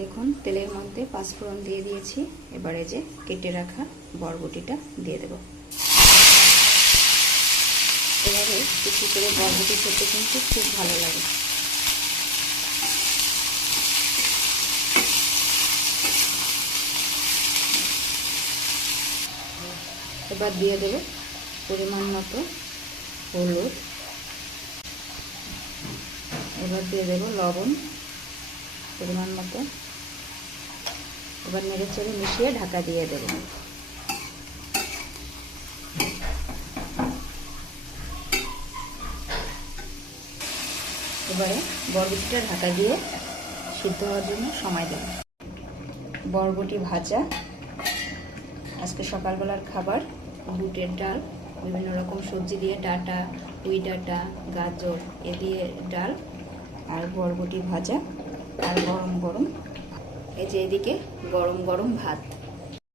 দেখুন তেলের মধ্যে পাঁচফোড়ন দিয়ে দিয়েছি। এবারে যে কেটে রাখা বরবটিটা দিয়ে দেব। এবারে কিছু করে বরবটি খেতে কিন্তু খুব ভালো লাগে। এবার দিয়ে দেব পরিমাণ মতো হলুদ, এবার দিয়ে দেব লবণ পরিমাণ মতো। এবার নেড়ে চেড়ে মিশিয়ে ঢাকা দিয়ে দেব। এবারে বরবটিটা ঢাকা দিয়ে সিদ্ধ হওয়ার জন্য সময় দেব। বরবটি ভাজা আজকে সকালবেলার খাবার। বুটের ডাল, বিভিন্ন রকম সবজি দিয়ে ডাঁটা, পুঁই ডাঁটা, গাজর এ দিয়ে ডাল, আর বরবটি ভাজা, আর গরম গরম এই যে এদিকে গরম গরম ভাত।